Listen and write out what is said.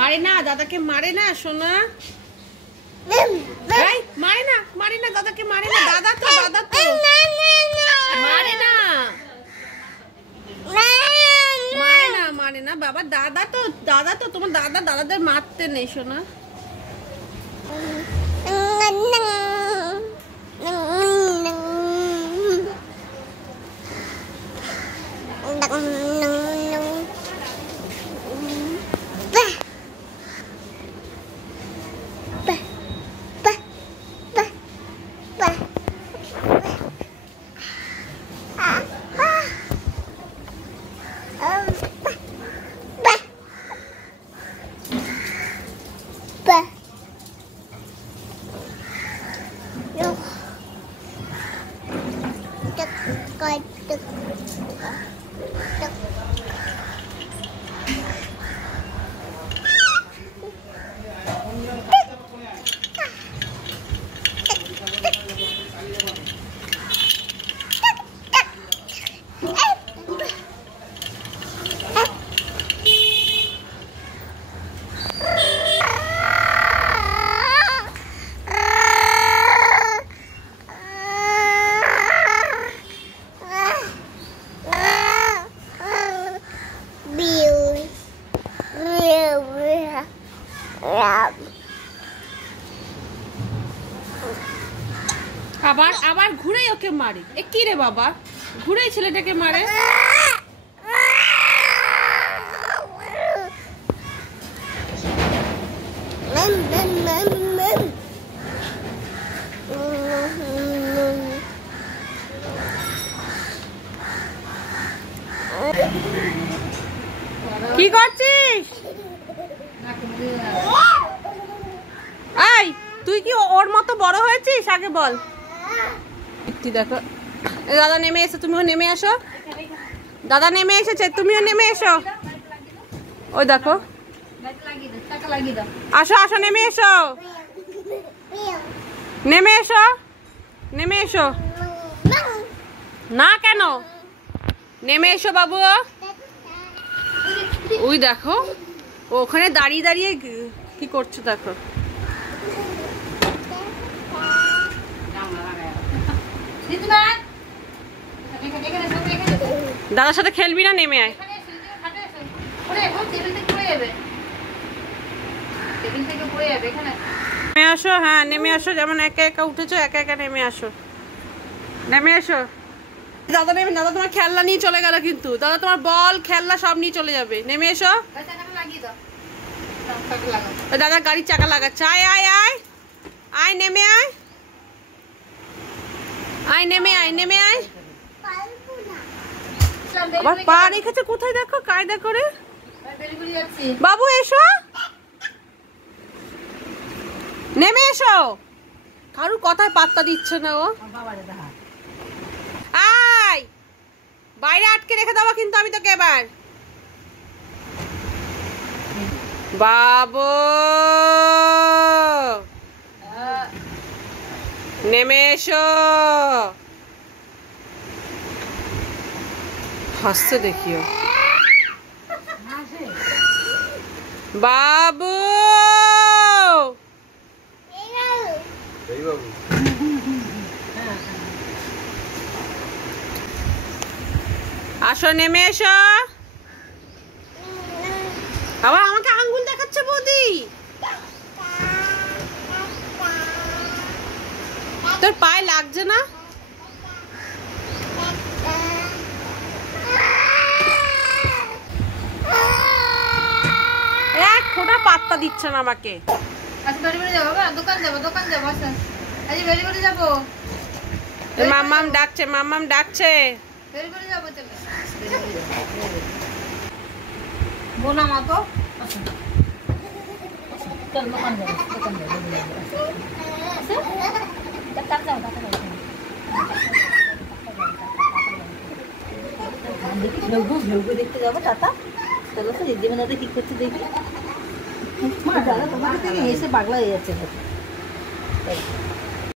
मारे ना दादा के मारे ना सोना मारे ना दादा के मारे ना दादा तो मारे ना मारे ना बाबा दादा तो तुम्हारे दादा दादाদের मारते नहीं सोना আবার আবার ঘুরে ওকে মারে এ কি রে বাবা ঘুরে ছেলেটাকে মারে কি করছিস এই তুই কি ওর মতো বড় হয়েছিস আগে বল দেখো দাদা নেমে এসে তুমিও নেমে আসো দাদা নেমে এসেছে তুমিও নেমে এসো ওই দেখো আসো আসো নেমে এসো নেমে এসো নেমে এসো না কেন নেমে এসো বাবু ওই দেখো ওখানে দাঁড়িয়ে দাঁড়িয়ে কি করছো দেখো দাদার সাথে খেলবি না নেমে আয় নেমে আসো হ্যাঁ নেমে আসো যেমন একা একা উঠেছো একা একা নেমে আসো নেমে এসো দাদা নেমে দাদা তোমার খেলনা নিয়ে চলে গেল কিন্তু দাদা তোমার বল খেলনা সব নিয়ে চলে যাবে নেমে এসো দাদা গাড়ির চাকা লাগাচ্ছে আয় আয় আয় আয় নেমে আয় আয় নেমে আয় নেমে আয় আবার পা রেখেছে কোথায় দেখো কায়দা করে বাবু এসো নেমে এসো কারুর কথায় পাত্তা দিচ্ছে না ও আয় বাইরে আটকে রেখে দেবো কিন্তু আমি তোকে এবার বাবু নেমে এসো হাসতে দেখিও বাবু আসো নেমে এসো আবার আমাকে আঙ্গুল দেখাচ্ছে বৌদি তোর পায়ে লাগছে না? এক ফোঁটা পাত্তা দিচ্ছে না আমাকে। আচ্ছা বাড়ি বাড়ি যাবো, দোকান যাবো আচ্ছা আজ বাড়ি বাড়ি যাবো। মাম্মাম ডাকছে, মাম্মাম ডাকছে। বাড়ি বাড়ি যাবো চলে বোনা মা তো চল দোকান যাবো ডাক্তার যাও দেখি ঢেউ দেখতে যাবো টাটা। চলো তো দিদিমানাতে কি করছে দেখি। মা দাদা তোমাদের থেকে এসে পাগলা হয়ে যাচ্ছে।